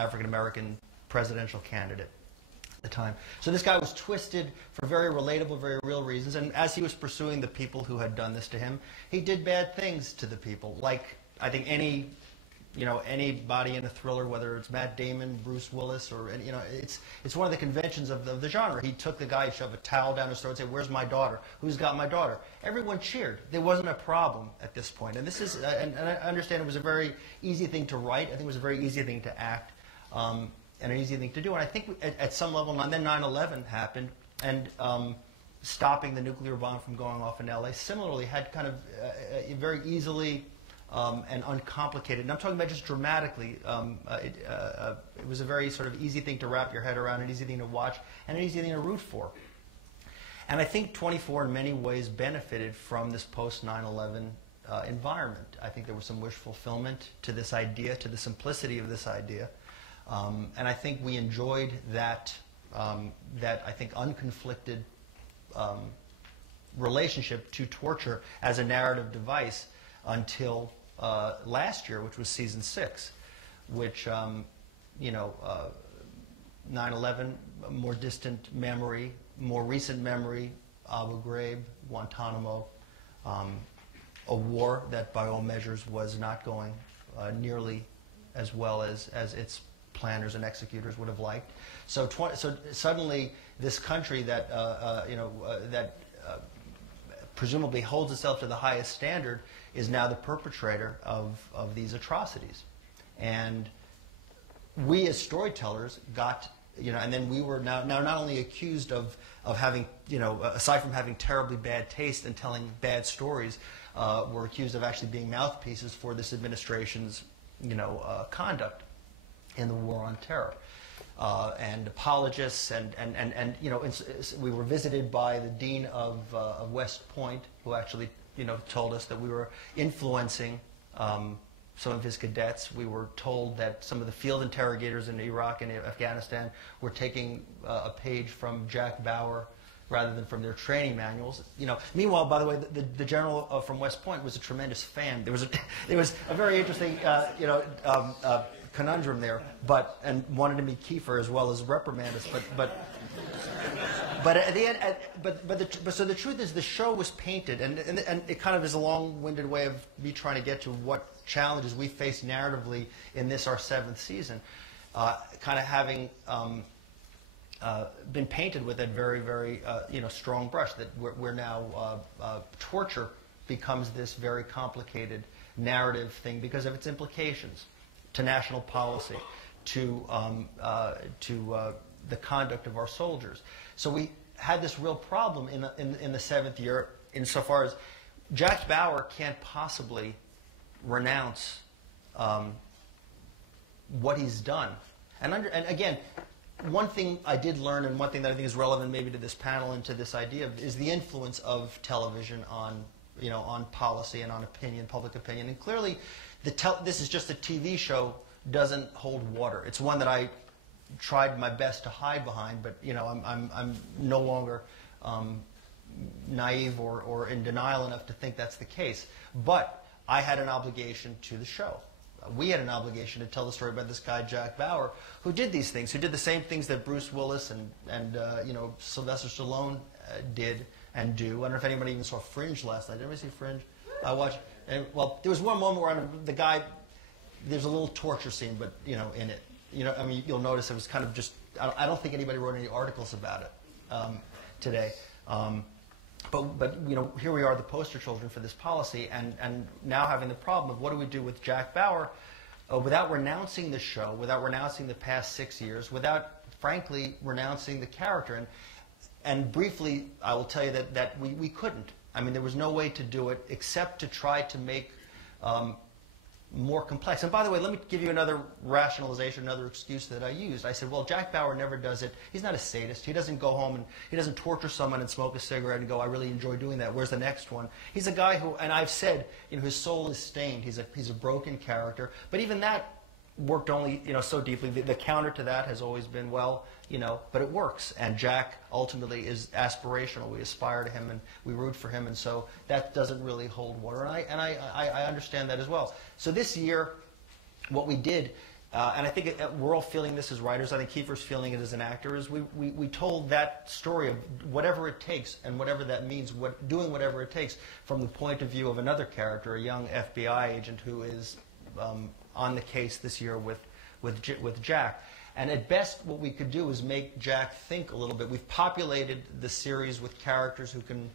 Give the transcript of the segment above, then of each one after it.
African-American presidential candidate at the time. So this guy was twisted for very relatable, very real reasons, and as he was pursuing the people who had done this to him, he did bad things to the people, like I think anybody in a thriller, whether it's Matt Damon, Bruce Willis, or it's one of the conventions of the genre. He took the guy, he shoved a towel down his throat, and said, "Where's my daughter? Who's got my daughter?" Everyone cheered. There wasn't a problem at this point. And this is, and I understand it was a very easy thing to write. I think it was a very easy thing to act, and an easy thing to do. And I think at some level, and then 9/11 happened, and stopping the nuclear bomb from going off in LA similarly had kind of very easily. And uncomplicated. And I'm talking about just dramatically. It was a very sort of easy thing to wrap your head around, an easy thing to watch, and an easy thing to root for. And I think 24 in many ways benefited from this post-9/11 environment. I think there was some wish fulfillment to this idea, to the simplicity of this idea. And I think we enjoyed that, I think, unconflicted relationship to torture as a narrative device until last year, which was season 6, which, 9/11, more distant memory, more recent memory, Abu Ghraib, Guantanamo, a war that by all measures was not going nearly as well as its planners and executors would have liked. So suddenly this country that, presumably holds itself to the highest standard is now the perpetrator of these atrocities. And we as storytellers got, and then we were now not only accused of having, aside from having terribly bad taste and telling bad stories, we're accused of actually being mouthpieces for this administration's, conduct in the war on terror. And apologists, and we were visited by the dean of West Point, who actually told us that we were influencing some of his cadets. We were told that some of the field interrogators in Iraq and Afghanistan were taking a page from Jack Bauer rather than from their training manuals. Meanwhile, by the way, the general from West Point was a tremendous fan. There was a very interesting conundrum there, and wanted to meet Kiefer as well as reprimand us, but at the end, so the truth is the show was painted, and it kind of is a long-winded way of me trying to get to what challenges we face narratively in this, our 7th season, kind of having been painted with that very, very strong brush that we're now torture becomes this very complicated narrative thing because of its implications to national policy, to the conduct of our soldiers. So we had this real problem in the 7th year, insofar as Jack Bauer can't possibly renounce what he's done. And again, one thing I did learn, and one thing that I think is relevant maybe to this panel and to this idea, is the influence of television on policy and on opinion, public opinion. And clearly, this is just a TV show, doesn't hold water. It's one that I tried my best to hide behind, but I'm no longer naive or in denial enough to think that's the case. But I had an obligation to the show. We had an obligation to tell the story about this guy Jack Bauer, who did these things, who did the same things that Bruce Willis and Sylvester Stallone did and do. I don't know if anybody even saw Fringe last night. Did anybody see Fringe? I watched. Well, there was one moment where the guy, there's a little torture scene, but in it, you'll notice it was kind of just. I don't think anybody wrote any articles about it today. But here we are, the poster children for this policy, and now having the problem of what do we do with Jack Bauer, without renouncing the show, without renouncing the past 6 years, without frankly renouncing the character, and briefly, I will tell you that we couldn't. I mean, there was no way to do it except to try to make more complex. And by the way, let me give you another rationalization, another excuse that I used. I said, well, Jack Bauer never does it. He's not a sadist. He doesn't go home and he doesn't torture someone and smoke a cigarette and go, I really enjoy doing that. Where's the next one? He's a guy who, and I've said, his soul is stained. He's a broken character. But even that worked only, so deeply. The counter to that has always been, well, but it works. And Jack ultimately is aspirational. We aspire to him and we root for him, and so that doesn't really hold water. And I understand that as well. So this year, what we did, and I think we're all feeling this as writers. I think Kiefer's feeling it as an actor. Is we told that story of whatever it takes and whatever that means, doing whatever it takes from the point of view of another character, a young FBI agent who is on the case this year with Jack. And at best, what we could do is make Jack think a little bit. We've populated the series with characters who can,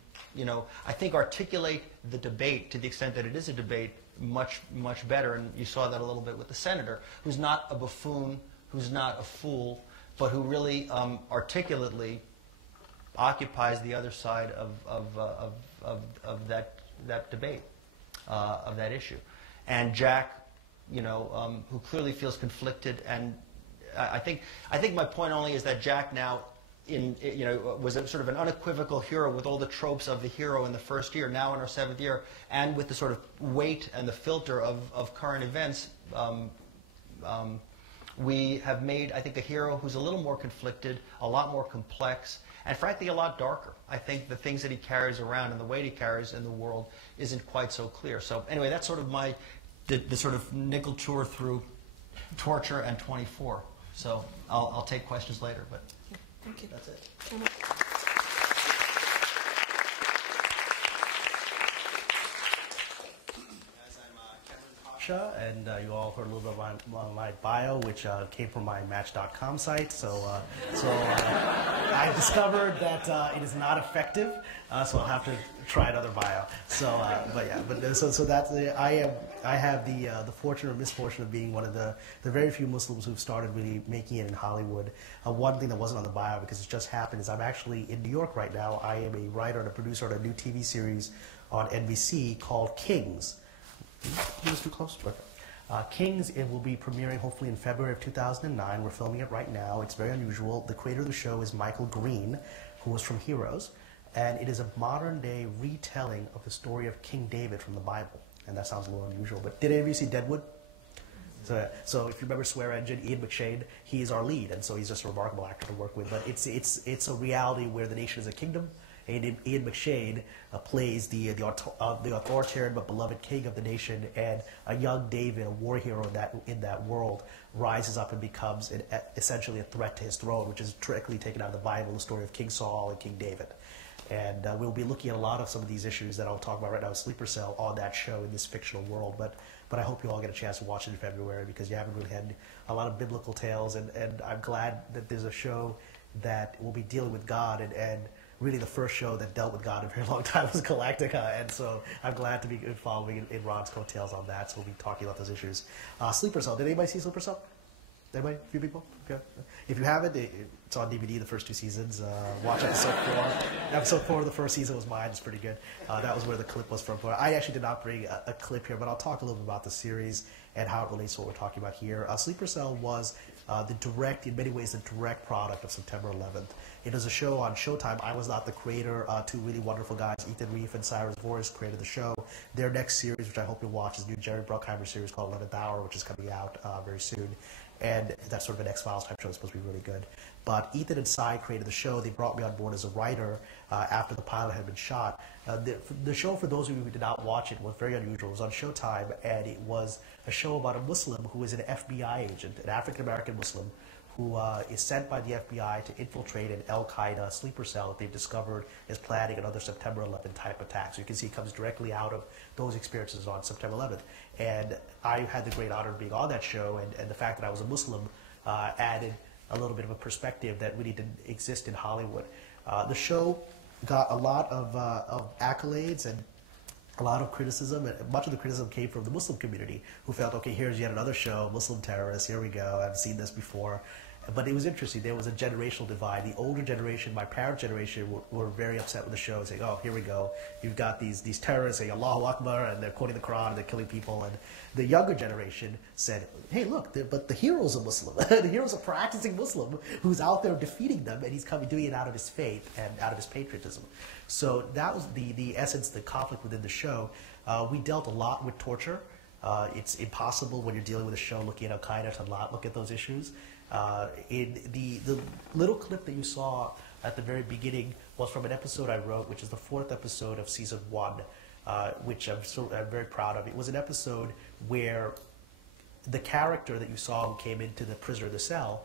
I think articulate the debate to the extent that it is a debate much, much better. And you saw that a little bit with the senator, who's not a buffoon, who's not a fool, but who really articulately occupies the other side of that debate, of that issue. And Jack, who clearly feels conflicted, and I think my point only is that Jack now was a sort of an unequivocal hero with all the tropes of the hero in the first year, now in our 7th year, and with the sort of weight and the filter of current events, we have made, I think, a hero who's a little more conflicted, a lot more complex, and frankly, a lot darker. I think the things that he carries around and the weight he carries in the world isn't quite so clear. So anyway, that's sort of the sort of nickel tour through Torture and 24. So I'll take questions later, but thank you. That's it. Pasha, and you all heard a little bit about my bio, which came from my Match.com site. So I discovered that it is not effective, so I'll have to try another bio. So, so that's I have the fortune or misfortune of being one of the very few Muslims who've started really making it in Hollywood. One thing that wasn't on the bio, because it just happened, is I'm actually in New York right now. I am a writer and a producer on a new TV series on NBC called Kings. Is too close? Kings, it will be premiering hopefully in February of 2009. We're filming it right now. It's very unusual. The creator of the show is Michael Green, who was from Heroes, and it is a modern-day retelling of the story of King David from the Bible. And that sounds a little unusual, but did any of you see Deadwood? So if you remember Swear Engine, Ian McShane, he is our lead, and so he's just a remarkable actor to work with. But it's a reality where the nation is a kingdom. And Ian McShane plays the authoritarian but beloved king of the nation, and a young David, a war hero in that world, rises up and becomes essentially a threat to his throne, which is directly taken out of the Bible, the story of King Saul and King David. And we'll be looking at a lot of some of these issues that I'll talk about right now, Sleeper Cell, on that show in this fictional world. But I hope you all get a chance to watch it in February, because you haven't really had a lot of biblical tales, and I'm glad that there's a show that will be dealing with God, and really the first show that dealt with God in a very long time was Galactica, and so I'm glad to be following in Ron's coattails on that, so we'll be talking about those issues. Sleeper Cell, did anybody see Sleeper Cell? Anybody? A few people? Okay. If you haven't, it's on DVD, the first 2 seasons. Watch episode 4. Episode 4 of the first season was mine. It's pretty good. That was where the clip was from. I actually did not bring a clip here, but I'll talk a little bit about the series and how it relates to what we're talking about here. Sleeper Cell was in many ways, the direct product of September 11th. It is a show on Showtime. I was not the creator. 2 really wonderful guys, Ethan Reef and Cyrus Voris, created the show. Their next series, which I hope you'll watch, is a new Jerry Bruckheimer series called 11th Hour, which is coming out very soon. And that's sort of an X-Files type show. It's supposed to be really good. But Ethan and Cy created the show. They brought me on board as a writer after the pilot had been shot. The show, for those of you who did not watch it, was very unusual. It was on Showtime, and it was a show about a Muslim who is an FBI agent, an African-American Muslim, who is sent by the FBI to infiltrate an Al-Qaeda sleeper cell that they've discovered is planning another September 11th type attack. So you can see it comes directly out of those experiences on September 11th. And I had the great honor of being on that show, and the fact that I was a Muslim added a little bit of a perspective that really didn't exist in Hollywood. The show got a lot of accolades and a lot of criticism, and much of the criticism came from the Muslim community, who felt, okay, here's yet another show, Muslim terrorists, here we go, I've seen this before. But it was interesting. There was a generational divide. The older generation, my parents' generation, were very upset with the show, saying, oh, here we go. You've got these terrorists saying Allahu Akbar, and they're quoting the Quran, and they're killing people. And the younger generation said, hey, look, but the hero's a Muslim. The hero's a practicing Muslim who's out there defeating them, and he's doing it out of his faith and out of his patriotism. So that was the essence, the conflict within the show. We dealt a lot with torture. It's impossible when you're dealing with a show looking at Al-Qaeda to not look at those issues. In the little clip that you saw at the very beginning was from an episode I wrote, which is the 4th episode of season 1, which I'm very proud of. It was an episode where the character that you saw who came into the prisoner of the cell